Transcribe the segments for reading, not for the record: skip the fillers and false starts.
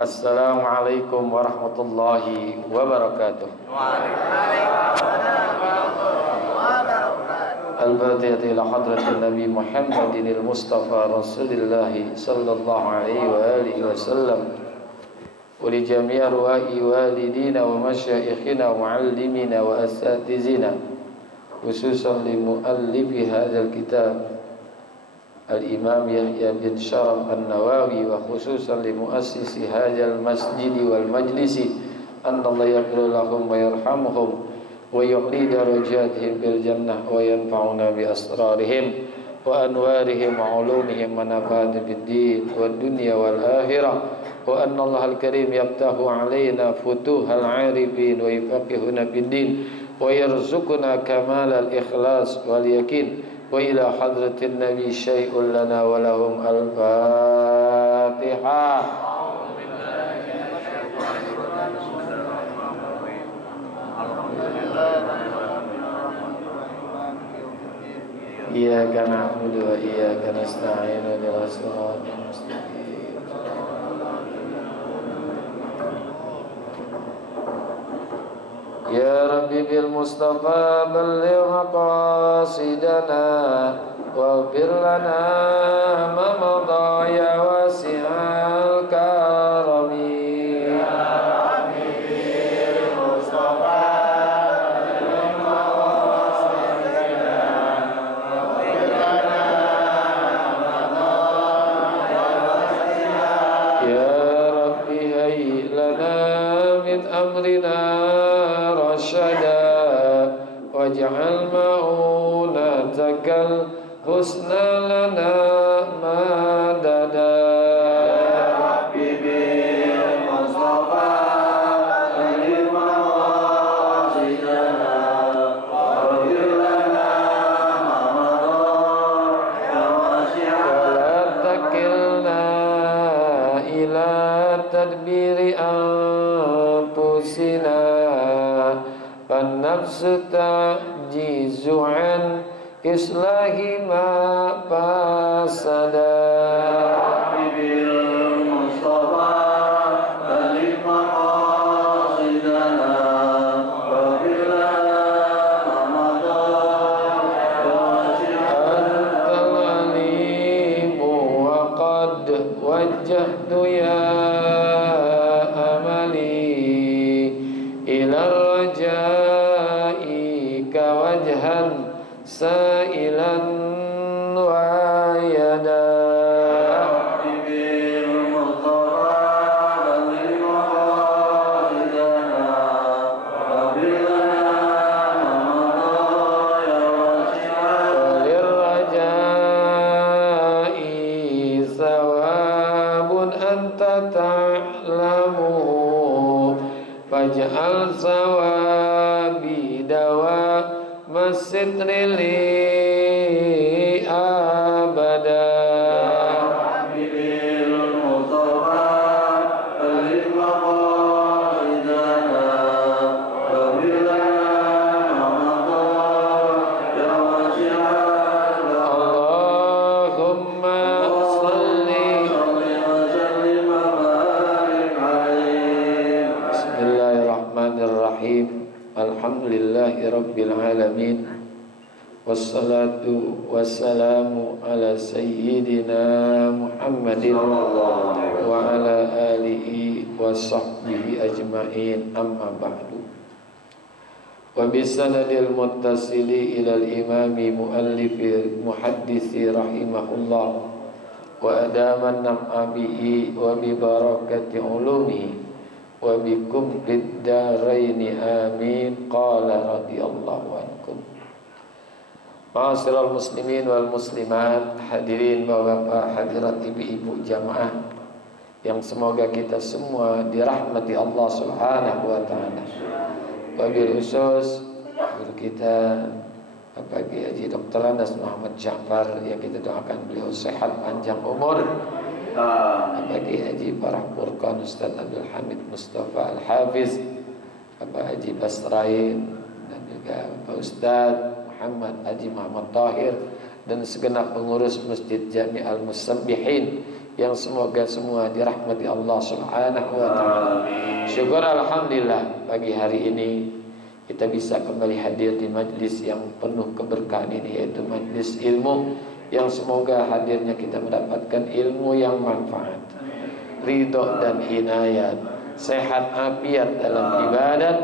Assalamualaikum warahmatullahi wabarakatuh. Al-Fatihah ila hadratin Nabi Muhammadin al-Mustafa Rasulillah sallallahu alaihi wa alihi wasallam wa li jami' arwahi walidina wa masyayikhina wa muallimina wa asatizina khususan li muallifi hadzal kitab Al-Imam Yahya bin Sharaf An-Nawawi wa khususan li muassisi hadzal masjid wal majlisi annallaha yaghfir lahum wa yarhamhum wa yu'li darajatihim bil jannah wa yanfa'una bi asrarihim wa anwarihim wa ulumihim wa nafa'at bid din wad dunya wal akhirah wa annallaha al-karim yaftahu alaina futuhal 'arifin wa yufaqihuna bid din wa yarzuquna kamal al-ikhlas wal yakin wa ila hadratin nabi syai'un lana wa lahum al-fatihah. Iyyaka na'budu wa iyyaka nasta'in ihdinas siratal mustaqim. Ya Rabbi bil Mustafa balligh maqasidana waghfir lana ma madha ya wasi'al karami. Ya Rabbi bil Mustafa balligh maqasidana waghfir lana ma madha ya wasi'al. Ya Rabbi hayy lana min amrina waj'al ma'unatakal husna lana madada. Ya Rabbi bil Mustafa balligh maqasidana waghfir lana ma madha ya wasi'a. Wa la takilna ila tadbiri anfusina nafsu ta'jizu an islahi ma fasada. Ya bil Mustafa balligh maqasidana waghfir lana ma madha ya wasi'a. Antal alimu wa qad wajjahtu ya amali ila raja wajhan sa'ilan wa yada. Bil Mustafa balligh maqasidana waghfir lana ma madha ya wasi'a. Walir rajai sawabun anta ta'lamu faj'al sawabi dawa masitri li abada. Ya bil Mustafa balligh maqasidana waghfir lana ma madha ya wasi'a. Allahumma salli wa sallim wa barik alaihi. Bismillahirrahmanirrahim. Alhamdulillahi rabbil alamin. Wassalatu wassalamu ala sayyidina Muhammadin wa ala alihi wa sahbihi ajma'in, amma ba'du. Wa bisanadil muttasili ilal imami muallifi muhaddisi rahimahullah wa adaman nam'abihi wa bi barakati ulumihi wa bikum fid daraini amin. Qala radhiyallahu ankum. Ma'asyiral muslimin wal muslimat, hadirin bapak-bapak, hadirat ibu-ibu jamaah yang semoga kita semua dirahmati Allah Subhanahu wa taala. Wabil khusus guru kita Bapak Haji Dr. Anas Muhammad Ja'far yang kita doakan beliau sehat panjang umur. Bapak Haji Farah Furqan Ustaz Abdul Hamid Mustafa Al-Hafiz, Bapak Haji Basrain, dan juga Bapak Ustaz Muhammad Haji Muhammad Tahir dan segenap pengurus Masjid Jami' Al-Musabbihin yang semoga semua dirahmati Allah Subhanahu wa taala. Syukur alhamdulillah pagi hari ini kita bisa kembali hadir di majlis yang penuh keberkahan ini, yaitu majlis ilmu yang semoga hadirnya kita mendapatkan ilmu yang manfaat, ridho dan inayat, sehat afiat dalam ibadat,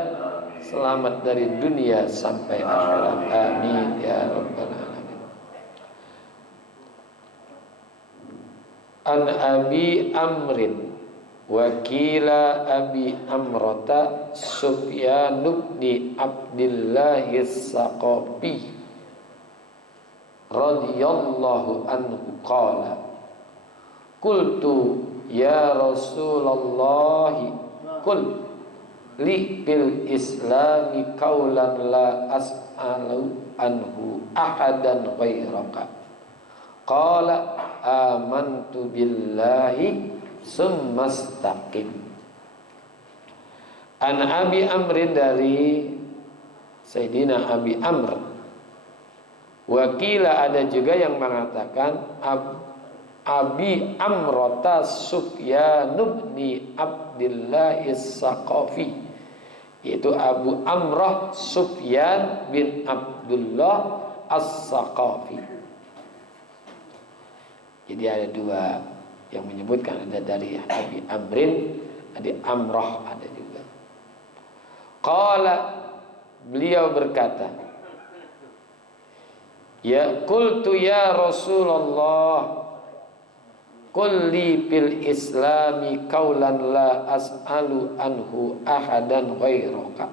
selamat dari dunia sampai akhirat. Amin ya rabbal alamin. An Abi Amrin wakila Abi Amrata Sufyan bin Abdullah As-Saqafi radhiyallahu anhu qala qultu ya Rasulullah qul li bil islami qawlan la as'alu anhu ahadan ghairaka qala amantu billahi summastaqim. An Abi Amrin, dari Sayyidina Abi Amr. Wakila, ada juga yang mengatakan Abi Amrata Sufyan bin Abdullah As-Saqafi, yaitu Abu Amrah Sufyan bin Abdullah As-Saqafi. Jadi ada dua yang menyebutkan, ada dari Abi Amrin, ada Amrah, ada juga. Qala, beliau berkata, ya qultu ya Rasulullah qul li fil islami qawlan la as'alu anhu ahadan ghairaka.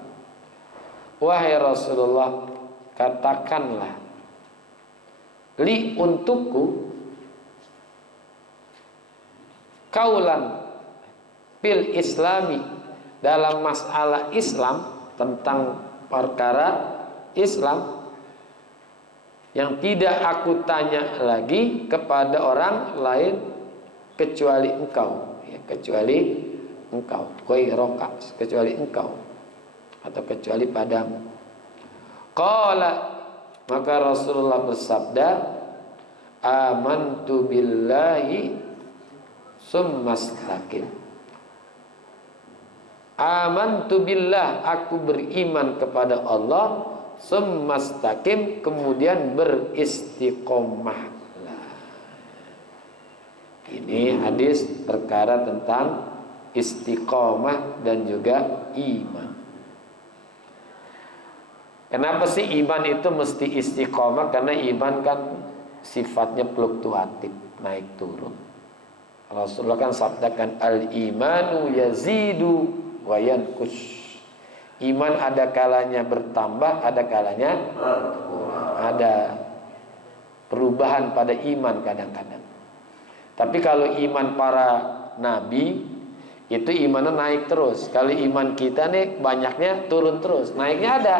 Wahai Rasulullah, katakanlah li untukku kaulan fil islami, dalam masalah Islam, tentang perkara Islam, yang tidak aku tanya lagi kepada orang lain kecuali engkau, ya, kecuali engkau, ghairaka, kecuali engkau, atau kecuali padamu. Qala, maka Rasulullah bersabda, amantu billahi summastaqim. Amantu billah, aku beriman kepada Allah, summastaqim, kemudian beristiqomah. Ini hadis perkara tentang istiqomah dan juga iman. Kenapa sih iman itu mesti istiqomah? Karena iman kan sifatnya fluktuatif, naik turun. Rasulullah kan sabdakan, al-imanu yazidu wa yanqus. Iman ada kalanya bertambah, ada kalanya ada perubahan pada iman kadang-kadang. Tapi kalau iman para nabi itu imannya naik terus. Kalau iman kita nih banyaknya turun terus. Naiknya ada,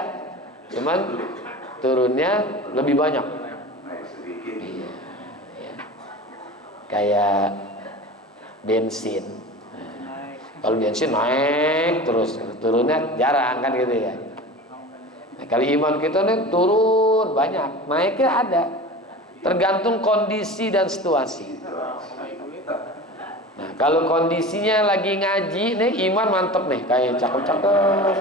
cuman turunnya lebih banyak. Iya, iya. Kayak bensin. Kalau bensin naik terus, turunnya jarang kan gitu ya. Nah, kalau iman kita nih turun banyak, naiknya ada. Tergantung kondisi dan situasi. Nah, kalau kondisinya lagi ngaji nih, iman mantep nih, kayak cakep-cakep,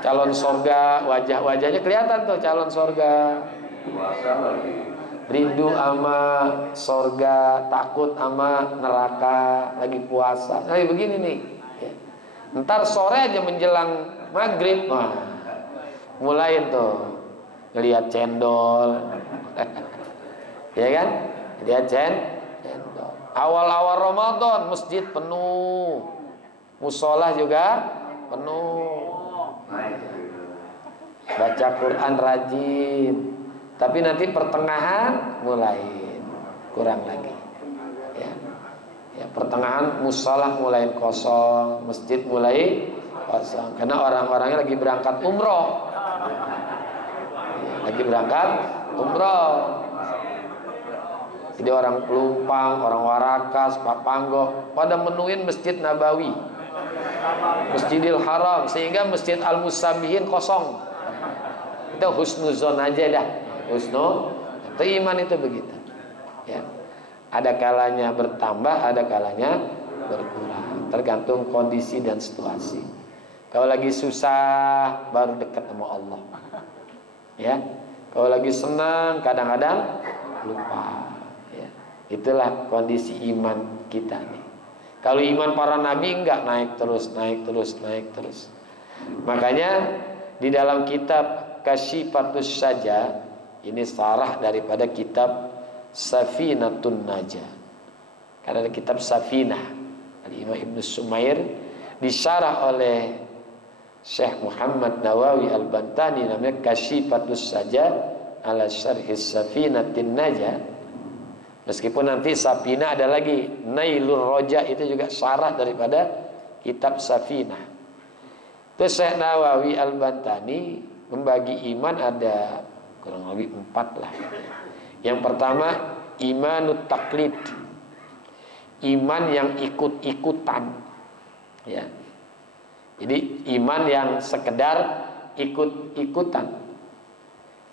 calon sorga, wajah-wajahnya kelihatan tuh calon sorga. Rindu sama sorga, takut sama neraka, lagi puasa. Nah, begini nih. Ntar sore aja menjelang maghrib, wah, mulai tuh ngelihat cendol. Ya kan? Lihat cendol. Awal-awal Ramadan masjid penuh, musola juga penuh, baca Quran rajin. Tapi nanti pertengahan mulai kurang lagi. Ya, pertengahan musola mulai kosong, masjid mulai kosong. Karena orang-orangnya lagi berangkat umroh, lagi berangkat umroh. Jadi orang Pelumpang, orang Warakas, Papanggo pada menuin Masjid Nabawi, Masjidil Haram, sehingga Masjid Al-Musabihin kosong. Kita husnuzon aja dah, husnuzon. Itu iman itu begitu. Ya. Ada kalanya bertambah, ada kalanya berkurang, tergantung kondisi dan situasi. Kalau lagi susah baru dekat sama Allah, ya. Kalau lagi senang kadang-kadang lupa, ya. Itulah kondisi iman kita nih. Kalau iman para nabi enggak, naik terus, naik terus, naik terus. Makanya di dalam kitab Kasyifatus Saja, ini sarah daripada kitab Safinatun Najah. Karena ada kitab Safinah Al-Imam Ibnu Sumair, disyarah oleh Syekh Muhammad Nawawi Al-Bantani, namanya Kasyifatus Saja ala Syarhis Safinatin Najah. Meskipun nanti Safinah ada lagi, Nailur Roja, itu juga syarah daripada kitab Safinah. Itu Syekh Nawawi Al-Bantani membagi iman ada kurang lebih 4 lah. Yang pertama, imanut taklid, iman yang ikut-ikutan, ya. Jadi iman yang sekedar ikut-ikutan.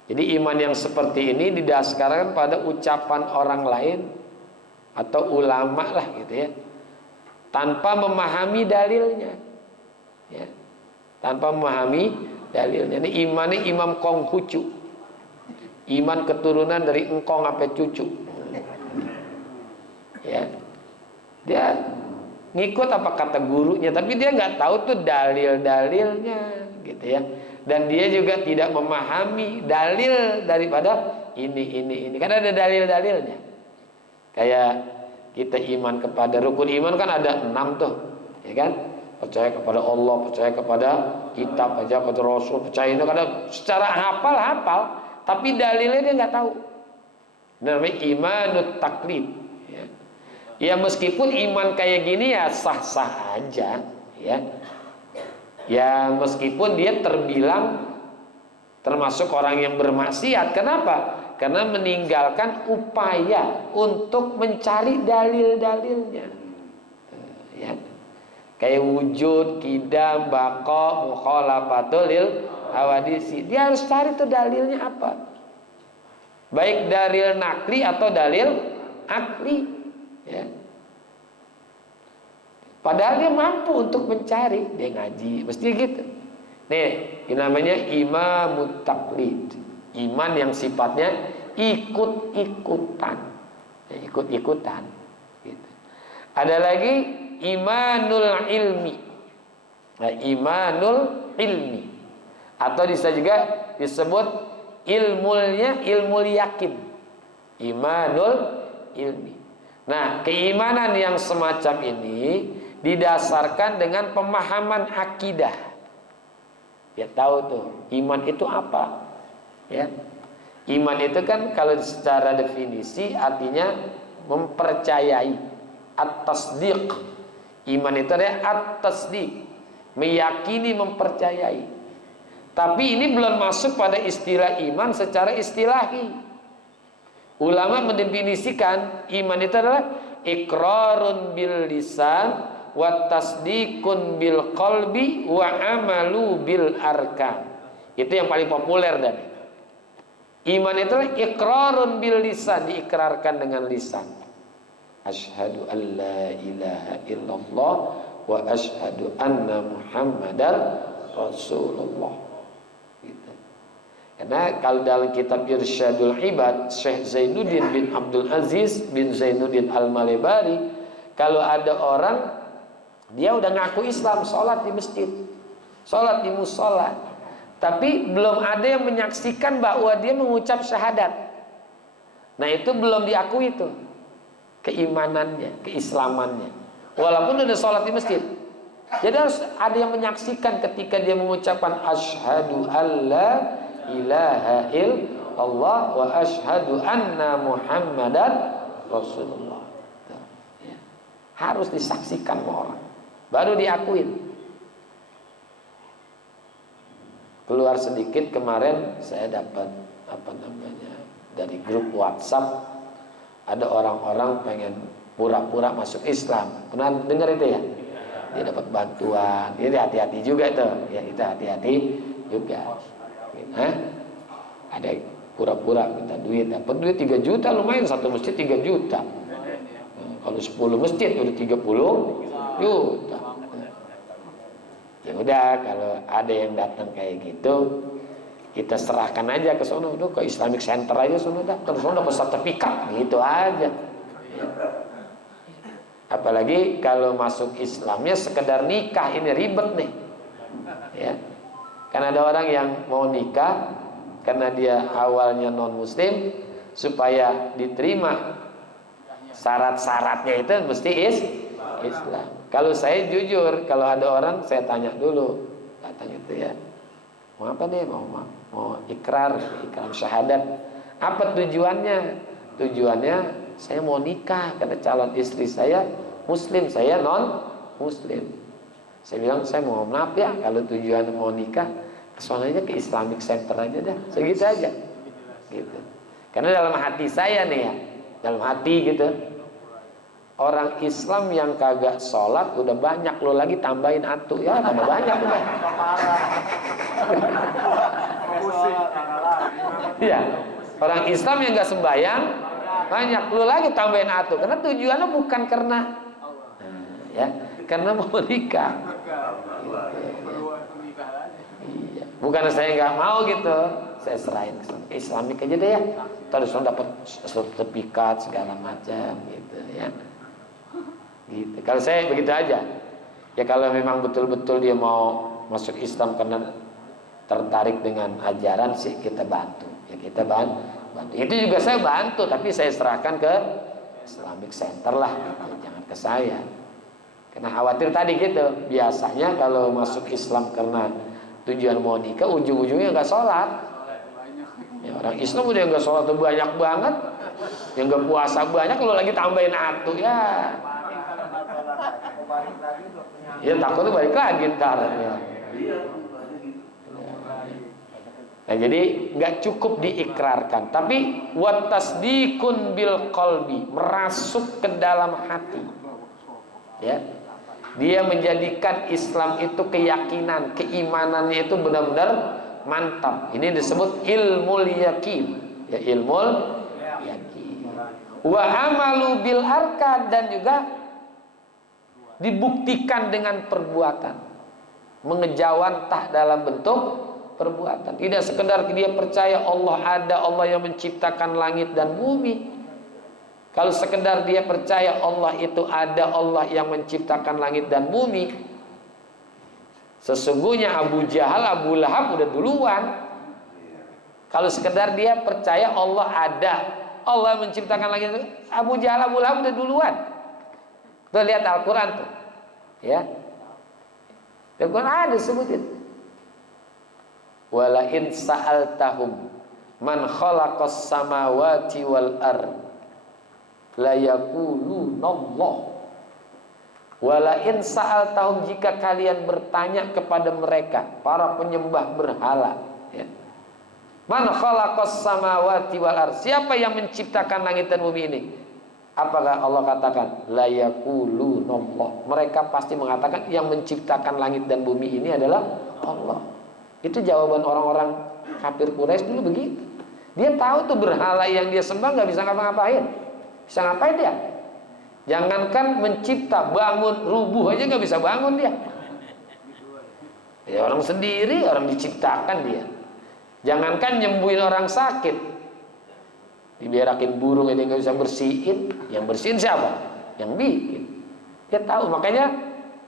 Jadi iman yang seperti ini didasarkan pada ucapan orang lain atau ulama lah gitu ya, tanpa memahami dalilnya, ya. Tanpa memahami dalilnya. Ini imannya Imam Konghucu, iman keturunan dari engkong sampai cucu, ya. Dia ngikut apa kata gurunya, tapi dia nggak tahu tuh dalil-dalilnya, gitu ya. Dan dia juga tidak memahami dalil daripada ini. Kan ada dalil-dalilnya. Kayak kita iman kepada rukun iman kan ada 6 tuh, ya kan? Percaya kepada Allah, percaya kepada kitab, percaya kepada Rasul, percaya itu kadang secara hafal, tapi dalilnya dia nggak tahu. Namanya imanut taklid, ya. Ya meskipun iman kayak gini ya sah-sah aja, ya. Ya meskipun dia terbilang termasuk orang yang bermaksiat. Kenapa? Karena meninggalkan upaya untuk mencari dalil-dalilnya, ya. Kayak wujud, qidam, baqa, mukhalafatul lil hawadisi. Dia harus cari tuh dalilnya apa. Baik dalil nakli atau dalil akli, ya. Padahal dia mampu untuk mencari, dia ngaji, mesti gitu. Nih, ini namanya imamut taklid, iman yang sifatnya ikut-ikutan, ya, ikut-ikutan. Gitu. Ada lagi imanul ilmi, nah, imanul ilmi, atau bisa juga disebut ilmul yakin, imanul ilmi. Nah, keimanan yang semacam ini didasarkan dengan pemahaman akidah. Ya tahu tuh iman itu apa, ya. Iman itu kan kalau secara definisi artinya mempercayai, at-tasdiq. Iman itu adalah at-tasdiq, meyakini, mempercayai. Tapi ini belum masuk pada istilah iman secara istilahi. Ulama mendefinisikan iman itu adalah iqrarun bil lisan wa tasdiqun bil qalbi wa amalu bil arkan. Itu yang paling populer dan iman itu iqrarun bil lisan, diikrarkan dengan lisan. Asyhadu an la ilaha illallah wa asyhadu anna Muhammadar Rasulullah. Gitu. Karena kalau dalam kitab Irsyadul Ibad, Syekh Zainuddin bin Abdul Aziz bin Zainuddin Al-Malebari, kalau ada orang dia udah ngaku Islam, sholat di masjid, sholat di musola, tapi belum ada yang menyaksikan bahwa dia mengucap syahadat. Nah itu belum diakui tuh keimanannya, keislamannya, walaupun udah sholat di masjid. Jadi harus ada yang menyaksikan ketika dia mengucapkan asyhadu alla ilaha illallah wa asyhadu anna Muhammadan Rasulullah. Ya. Harus disaksikan orang, baru diakuin. Keluar sedikit kemarin saya dapat dari grup WhatsApp, ada orang-orang pengen pura-pura masuk Islam. Pernah dengar itu ya? Dia dapat bantuan. Jadi hati-hati juga tuh. Ya kita hati-hati juga. Hah? Ada pura-pura minta duit, dapat duit 3 juta, lumayan satu masjid 3 juta. Kalau 10 masjid udah 30 juta. Ya udah, kalau ada yang datang kayak gitu, kita serahkan aja ke sono, udah ke Islamic Center aja sono, dah terus sono dapat sertifikat gitu aja. Apalagi kalau masuk Islamnya sekedar nikah, ini ribet nih. Ya. Karena ada orang yang mau nikah karena dia awalnya non muslim, supaya diterima syarat-syaratnya itu mesti Islam. Kalau saya jujur, kalau ada orang saya tanya dulu, datang itu ya, mau apa nih, mau ikrar syahadat, apa tujuannya? Tujuannya saya mau nikah karena calon istri saya muslim, saya non muslim. Saya bilang, saya mau maaf ya, kalau tujuan mau nikah kesononya ke Islamic Center aja dah, segitu aja gitu. Karena dalam hati saya nih ya, dalam hati gitu, orang Islam yang kagak sholat udah banyak, lo lagi tambahin atu, ya tambah banyak udah. Iya, orang Islam yang nggak sembahyang banyak, lo lagi tambahin atu, karena tujuannya bukan karena ya, karena mau menikah. Iya, bukan saya nggak mau gitu, saya serahin ke Islamik aja deh ya, terus dapat sertifikat segala macam gitu ya. Gitu. Kalau saya begitu aja. Ya kalau memang betul-betul dia mau masuk Islam karena tertarik dengan ajaran sih, kita bantu. Ya kita bantu. Itu juga saya bantu, tapi saya serahkan ke Islamic Center lah, gitu. Jangan ke saya. Karena khawatir tadi gitu. Biasanya kalau masuk Islam karena tujuan mau nikah, ujung-ujungnya nggak sholat. Ya, orang Islam udah nggak sholat tuh banyak banget, yang nggak puasa banyak, kalau lagi tambahin atu ya. Ya takutnya balik lagi ntar ya. Nah jadi nggak cukup diikrarkan, tapi watasdikun bil qalbi, merasuk ke dalam hati. Ya, dia menjadikan Islam itu keyakinan, keimanannya itu benar-benar mantap. Ini disebut ilmul yakin. Ya, ilmul yakin. Wa amalu bil arkan, dan juga dibuktikan dengan perbuatan, mengejawantah dalam bentuk perbuatan. Tidak sekedar dia percaya Allah ada, Allah yang menciptakan langit dan bumi. Kalau sekedar dia percaya Allah itu ada, Allah yang menciptakan langit dan bumi, sesungguhnya Abu Jahal, Abu Lahab udah duluan. Kalau sekedar dia percaya Allah ada, Allah menciptakan langit, Abu Jahal, Abu Lahab udah duluan. Tuh lihat Al-Quran tuh, ya. Al-Quran ada sebutin. Wala in sa'altahum man khalaqas samawati wal ard la yaqulunallah. Wala in sa'altahum, jika kalian bertanya kepada mereka, para penyembah berhala, ya. Man khalaqas samawati wal ard, siapa yang menciptakan langit dan bumi ini? Apakah Allah katakan la yaqulunallah? Mereka pasti mengatakan yang menciptakan langit dan bumi ini adalah Allah. Itu jawaban orang-orang kafir Quraisy dulu begitu. Dia tahu tuh berhala yang dia sembah nggak bisa ngapa-ngapain. Bisa ngapain dia? Jangankan mencipta, bangun rubuh aja nggak bisa bangun dia. Ya orang sendiri, orang diciptakan dia. Jangankan nyembuhin orang sakit, diberakin burung ini nggak bisa bersihin, yang bersihin siapa? Yang bikin. Dia tahu, makanya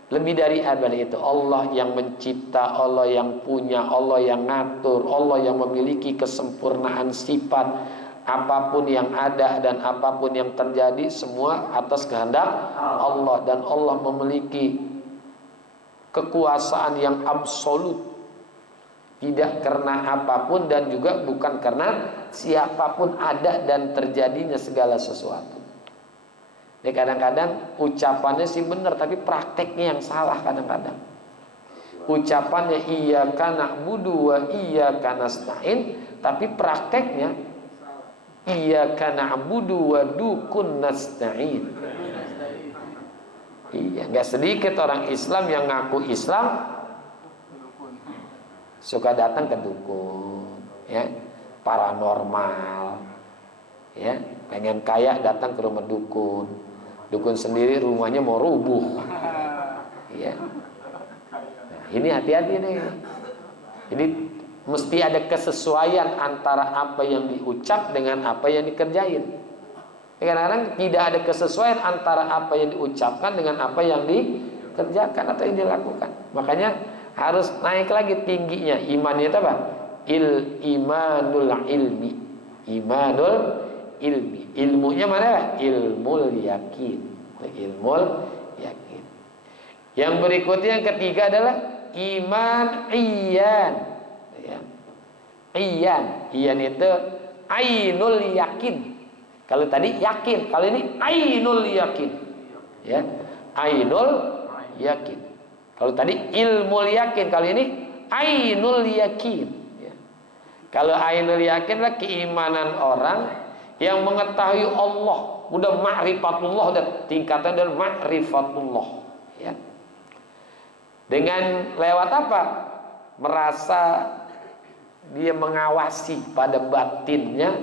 lebih dari apa itu, Allah yang mencipta, Allah yang punya, Allah yang ngatur, Allah yang memiliki kesempurnaan sifat. Apapun yang ada dan apapun yang terjadi semua atas kehendak Allah, dan Allah memiliki kekuasaan yang absolut, tidak karena apapun dan juga bukan karena siapapun ada dan terjadinya segala sesuatu. Ini kadang-kadang ucapannya sih benar, tapi prakteknya yang salah kadang-kadang. Ucapannya iyyaka na'budu wa iyyaka nasta'in, tapi prakteknya iyyaka na'budu wa dukun nasta'in. Iya, nggak sedikit orang Islam yang ngaku Islam suka datang ke dukun, ya, paranormal, ya, pengen kaya datang ke rumah dukun, Dukun sendiri rumahnya mau rubuh. Ya. Nah, ini hati-hati nih. Jadi mesti ada kesesuaian antara apa yang diucap dengan apa yang dikerjain. Kadang-kadang tidak ada kesesuaian antara apa yang diucapkan dengan apa yang dikerjakan atau yang dilakukan. Makanya harus naik lagi tingginya imannya itu apa? Imanul ilmi. Imanul ilmi. Ilmunya mana? Ilmul yakin. Ilmul yakin. Yang berikutnya yang ketiga adalah iman iyan. Ya. Iyan itu ainul yakin. Kalau tadi yakin, kalau ini ainul yakin. Ya. Ainul yakin. Kalau tadi ilmul yakin, kalau ini ainul yakin. Ya. Kalau ainul yakin adalah keimanan orang yang mengetahui Allah, udah ma'rifatullah, udah tingkatan dan ma'rifatullah. Ya. Dengan lewat apa? Merasa dia mengawasi pada batinnya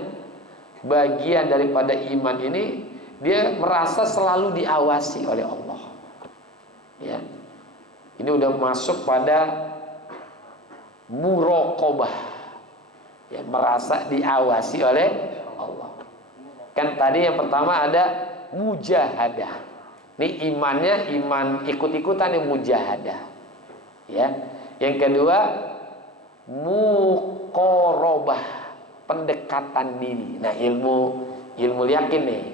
bagian daripada iman ini, dia merasa selalu diawasi oleh Allah. Ya. Ini udah masuk pada muraqabah. Ya, merasa diawasi oleh Allah. Kan tadi yang pertama ada mujahadah. Ini imannya iman ikut-ikutan yang mujahadah. Ya. Yang kedua muqarabah, pendekatan diri. Nah, ilmu yakin nih.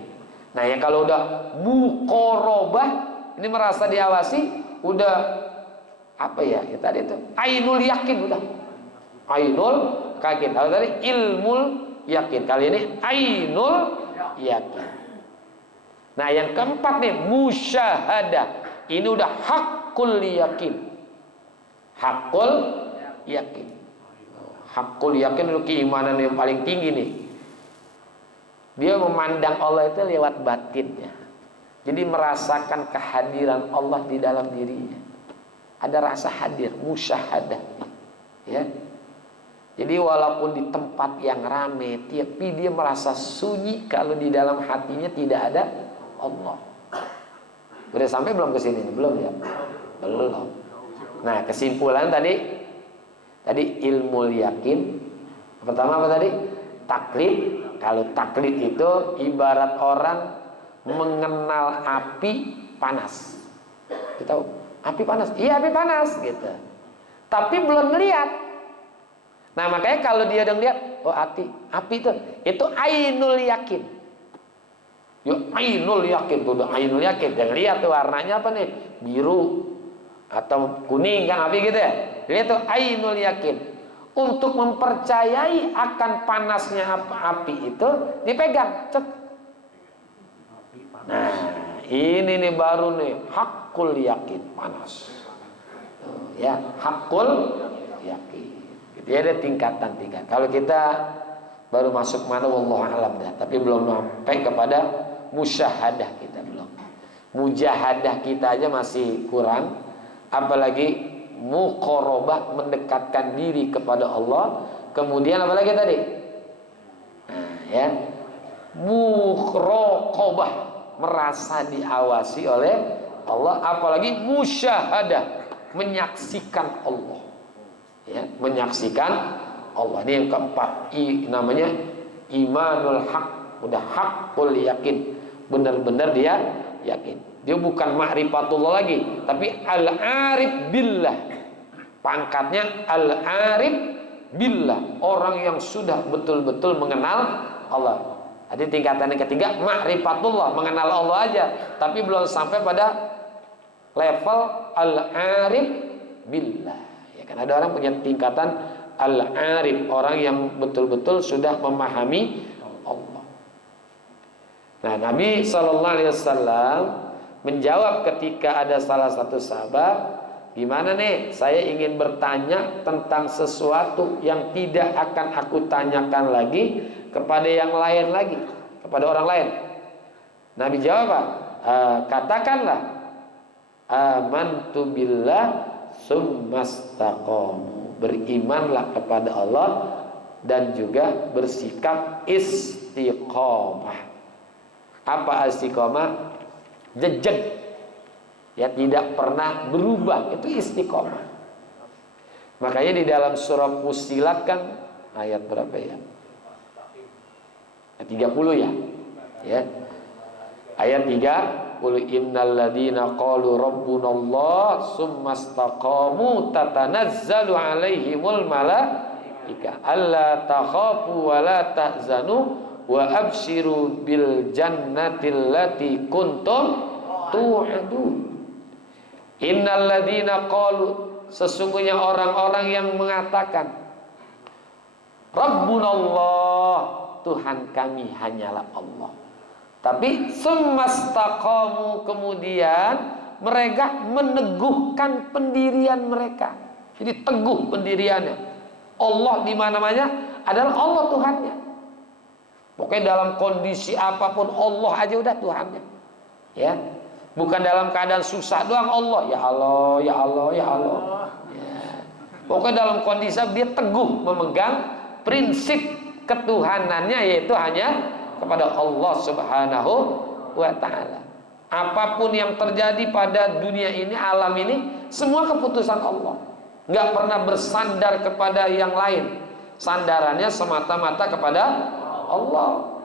Nah, yang kalau udah muqarabah, ini merasa diawasi, udah apa ya? Ya tadi itu ainul yakin udah. Ainul yakin. Kalau tadi ilmul yakin. Kali ini ainul yakin. Nah, yang keempat nih musyahadah. Ini udah hakul yakin. Hakul yakin. Hakul yakin itu keimanan yang paling tinggi nih. Dia memandang Allah itu lewat batinnya. Jadi merasakan kehadiran Allah di dalam dirinya. Ada rasa hadir, musyahadah. Ya. Jadi walaupun di tempat yang ramai, tapi dia merasa sunyi kalau di dalam hatinya tidak ada Allah. Udah sampai belum ke sini? Belum ya? Belum. Nah, kesimpulan tadi ilmu yakin. Pertama apa tadi? Taklid. Kalau taklid itu ibarat orang mengenal api panas. Kita tahu, api panas. Iya, api panas gitu. Tapi belum melihat. Nah, makanya kalau dia udah lihat, oh api itu ainul yakin. Ya ainul yakin tuh, udah ainul yakin. Dan lihat tuh warnanya apa nih? Biru atau kuning kan api gitu ya. Lihat tuh ainul yakin. Untuk mempercayai akan panasnya api itu dipegang. Cet. Nah, ini nih baru nih hakul yakin, panas. Ya, hakul yakin. Jadi ada tingkatan-tingkatan. Kalau kita baru masuk mana wallahu alam dah, tapi belum sampai kepada musyahadah kita belum. Mujahadah kita aja masih kurang, apalagi muqarabah, mendekatkan diri kepada Allah. Kemudian apa lagi tadi? Nah, ya. Muraqabah, merasa diawasi oleh Allah, apalagi musyahadah, menyaksikan Allah. Ya, menyaksikan Allah. Ini yang keempat, namanya imanul haq, udah hakul yakin, benar-benar dia yakin. Dia bukan ma'rifatullah lagi, tapi al-arif billah. Pangkatnya al-arif billah, orang yang sudah betul-betul mengenal Allah. Jadi tingkatan yang ketiga ma'rifatullah, mengenal Allah aja, tapi belum sampai pada level al-arif billah. Ya kan ada orang punya tingkatan al-arif, orang yang betul-betul sudah memahami Allah. Nah, Nabi SAW menjawab ketika ada salah satu sahabat, gimana nih, saya ingin bertanya tentang sesuatu yang tidak akan aku tanyakan lagi kepada yang lain lagi, kepada orang lain. Nabi jawab, katakanlah amantu billah summastaqamu, berimanlah kepada Allah dan juga bersikap istiqomah. Apa istiqomah? jejeg, ya, tidak pernah berubah, itu istiqomah. Makanya di dalam surah Fussilat kan ayat berapa ya? 30 ya. Ya. Ayat 30, innal ladzina qalu rabbunallah tsumastaqamu tatanazzalu alaihimul malaika alla takhafu wa la tahzanu wa abshiru bil jannatil lati kuntum tu'adun. Innal ladzina qalu, sesungguhnya orang-orang yang mengatakan Rabbunallah, Tuhan kami hanyalah Allah. Tapi semastaqamu, kemudian mereka meneguhkan pendirian mereka. Jadi teguh pendiriannya. Allah di mana-mana adalah Allah Tuhannya. Pokoknya dalam kondisi apapun Allah aja udah Tuhannya. Ya. Bukan dalam keadaan susah doang Allah, ya Allah, ya Allah, ya Allah. Ya. Pokoknya dalam kondisi dia teguh memegang prinsip ketuhanannya, yaitu hanya kepada Allah Subhanahu wa ta'ala. Apapun yang terjadi pada dunia ini, alam ini, semua keputusan Allah. Nggak pernah bersandar kepada yang lain. Sandarannya semata-mata kepada Allah.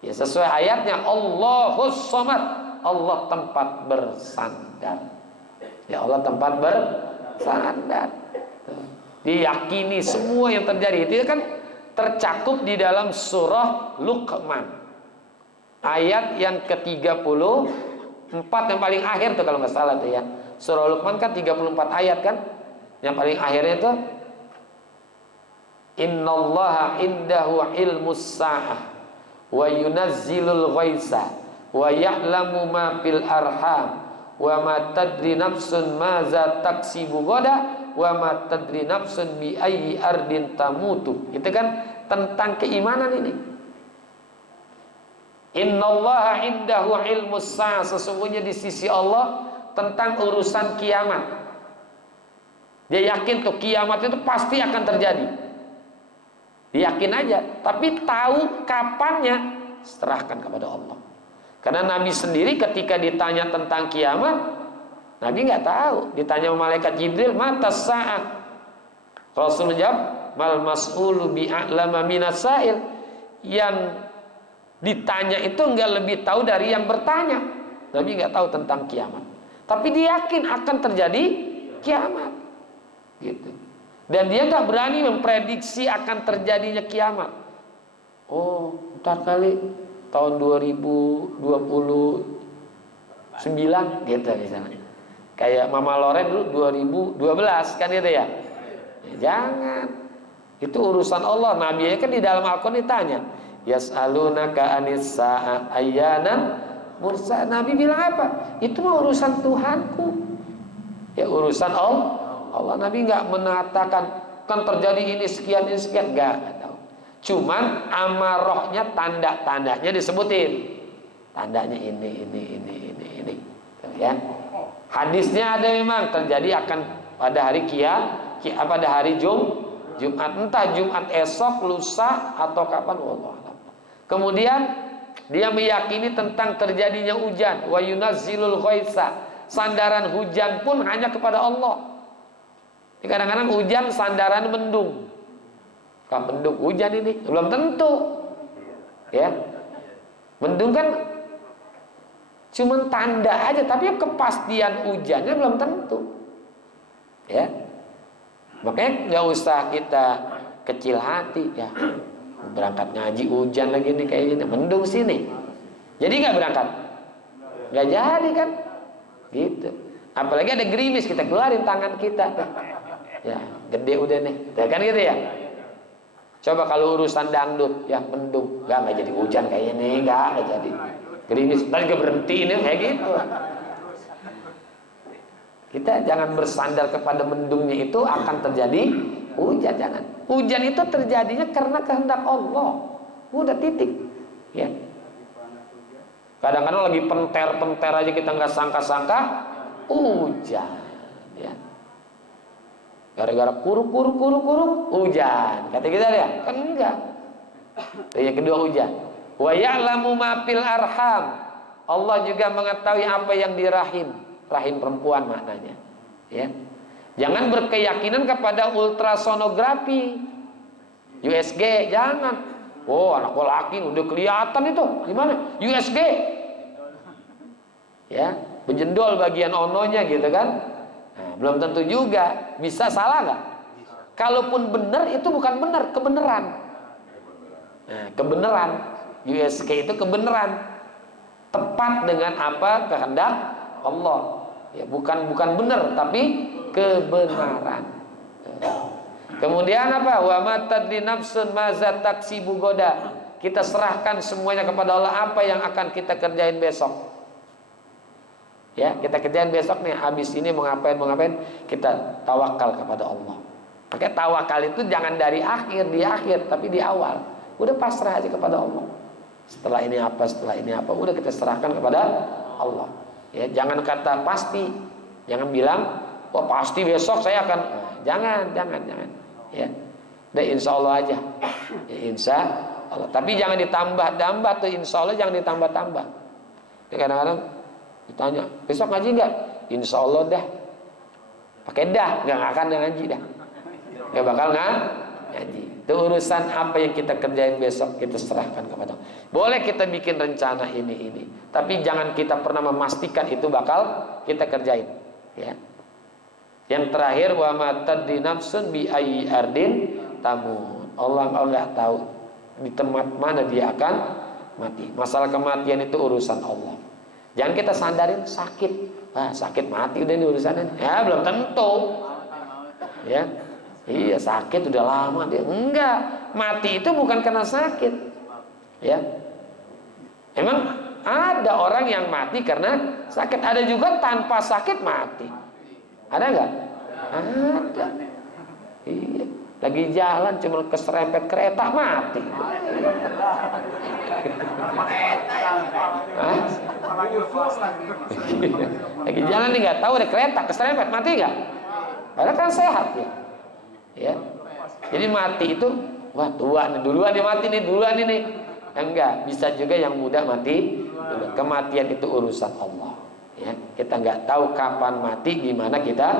Ya, sesuai ayatnya, Allahus Samad, Allah tempat bersandar. Ya, Allah tempat bersandar. Diyakini semua yang terjadi itu kan tercakup di dalam surah Luqman. Ayat yang ke-34 yang paling akhir tuh kalau nggak salah tuh ya. Surah Luqman kan 34 ayat kan. Yang paling akhirnya itu innallaha indahu ilmus sa'ah wa yunazzilul ghaitsa wa ya'lamu ma fil arham wa ma tadri nafsun maza taksibu ghadan wa ma tadri nafsun bi ayyi ardin tamutu. Itu kan tentang keimanan ini. Innallaha indahu ilmus sa'ah, sesungguhnya di sisi Allah tentang urusan kiamat. Dia yakin tuh kiamat itu pasti akan terjadi. Dia yakin aja, tapi tahu kapannya serahkan kepada Allah. Karena Nabi sendiri ketika ditanya tentang kiamat, Nabi nggak tahu. Ditanya malaikat Jibril, mata saat. Rasul menjawab, mal mas'ulu bi'a'lama minas sa'il. Yang ditanya itu nggak lebih tahu dari yang bertanya. Nabi nggak tahu tentang kiamat, tapi dia yakin akan terjadi kiamat, gitu. Dan dia nggak berani memprediksi akan terjadinya kiamat. Oh, ntar kali tahun 2029 gitu misalnya. Kayak Mama Loren dulu 2012 kan gitu ya. Jangan. Itu urusan Allah. Nabi kan di dalam Al-Qur'an ditanya, yas'alunaka anis sa'ah ayyana mursa. Nabi bilang apa? Itu mah urusan Tuhanku. Ya, urusan Allah. Nabi nggak mengatakan kan terjadi ini sekian, nggak tahu. Cuman amarohnya, tanda-tandanya disebutin. Tandanya ini. Ya. Hadisnya ada memang terjadi akan pada hari pada hari Jumat, entah Jumat esok, lusa atau kapan, wallah. Kemudian dia meyakini tentang terjadinya hujan, wa yunazzilul ghaitsa. Sandaran hujan pun hanya kepada Allah. Kadang-kadang hujan sandaran mendung. Kalau mendung hujan ini belum tentu. Ya. Mendung kan cuman tanda aja, tapi kepastian hujannya belum tentu. Ya. Makanya nggak usah kita kecil hati ya. Berangkat ngaji hujan lagi nih kayaknya mendung sini. Jadi nggak berangkat. Nggak jadi kan? Gitu. Apalagi ada gerimis, kita keluarin tangan kita. Ya, gede udah nih. Kan gitu ya. Coba kalau urusan dangdut, ya mendung, nggak jadi hujan kayaknya nih, nggak jadi. Gerimis, tadi berhenti ini kayak gitu. Kita jangan bersandar kepada mendungnya itu akan terjadi hujan, jangan. Hujan itu terjadinya karena kehendak Allah. Udah titik. Ya. Kadang-kadang lagi penter aja kita nggak sangka-sangka hujan. Ya. Gara-gara kuruk hujan. Kata kita ya, kan enggak. Yang kedua hujan. Wa ya'lamu ma fil arham. Allah juga mengetahui apa yang di rahim perempuan maknanya. Ya. Jangan berkeyakinan kepada ultrasonografi, USG, jangan. Oh, anak laki udah kelihatan itu. Gimana? USG. Ya, benjendol bagian ononya gitu kan. Nah, belum tentu juga. Bisa salah nggak? Kalaupun benar itu bukan benar, kebenaran. Nah, kebenaran. USG itu kebenaran. Tepat dengan apa kehendak Allah. Ya, bukan benar tapi kebenaran. Kemudian apa? Wa ma tadri nafsun ma za taksibu goda. Kita serahkan semuanya kepada Allah, apa yang akan kita kerjain besok. Ya, kita kerjain besok nih, habis ini mau ngapain, kita tawakal kepada Allah. Makanya tawakal itu jangan di akhir, tapi di awal. Udah pasrah aja kepada Allah. Setelah ini apa, udah kita serahkan kepada Allah. Ya, jangan kata pasti. Jangan bilang, "Wah, pasti besok saya akan." Jangan. Ya. Udah insya Allah aja. Ya, insya Allah. Tapi jangan ditambah tuh, insya Allah jangan ditambah-tambah. Ya, kadang-kadang ditanya, "Besok ngaji enggak?" Insya Allah dah. Pakai dah, enggak akan ngaji dah. Enggak bakal ngaji. Itu urusan apa yang kita kerjain besok, kita serahkan kepada Allah. Boleh kita bikin rencana ini, tapi jangan kita pernah memastikan itu bakal kita kerjain. Ya. Yang terakhir, wa ma tadri nafsun bi ayyi ardin tamut. Allah enggak tahu di tempat mana dia akan mati. Masalah kematian itu urusan Allah. Jangan kita sandarin sakit. Sakit mati udah ini urusannya. Ya, belum tentu. Ya. Iya, sakit udah lama dia. Enggak, mati itu bukan karena sakit. Ya. Emang ada orang yang mati karena sakit, ada juga tanpa sakit mati. Ada enggak? Ada. Iya, lagi jalan cuma keserempet kereta mati. Lagi jalan nih nggak tahu ada kereta keserempet mati nggak? Padahal kan sehat ya. Ya. Jadi mati itu, wah tua nih, duluan dia mati nih, duluan ini. Enggak, bisa juga yang muda mati. Kematian itu urusan Allah. Ya, kita nggak tahu kapan mati, di mana kita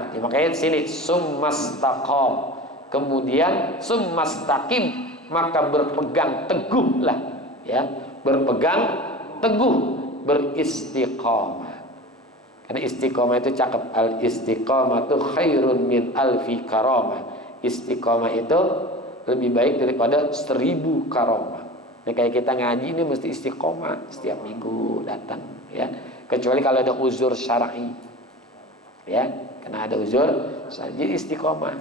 mati. Makanya di sini summastaqam. Kemudian summastaqim, maka berpegang teguhlah, ya. Berpegang teguh, beristiqamah. Karena istiqomah itu cakep. Al-istiqomah itu khairun min alfi karamah. Istiqomah itu lebih baik daripada 1000 karamah. Nah, kayak kita ngaji ini mesti istiqomah setiap minggu datang, ya. Kecuali kalau ada uzur syar'i, ya. Karena ada uzur, jadi istiqomah.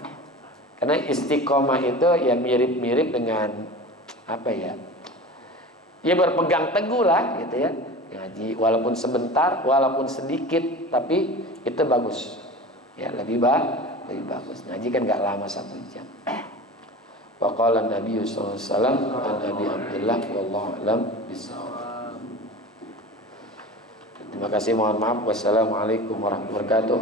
Karena istiqomah itu ya mirip-mirip dengan apa ya? Ya berpegang teguh lah, gitu ya. Ngaji walaupun sebentar, walaupun sedikit, tapi itu bagus. Ya, lebih bagus. Ngaji kan enggak lama 1 jam. Wa qala Nabi sallallahu alaihi wasallam an Abi Abdullah wallahu alam bisawab. Terima kasih, mohon maaf. Wassalamualaikum warahmatullahi wabarakatuh.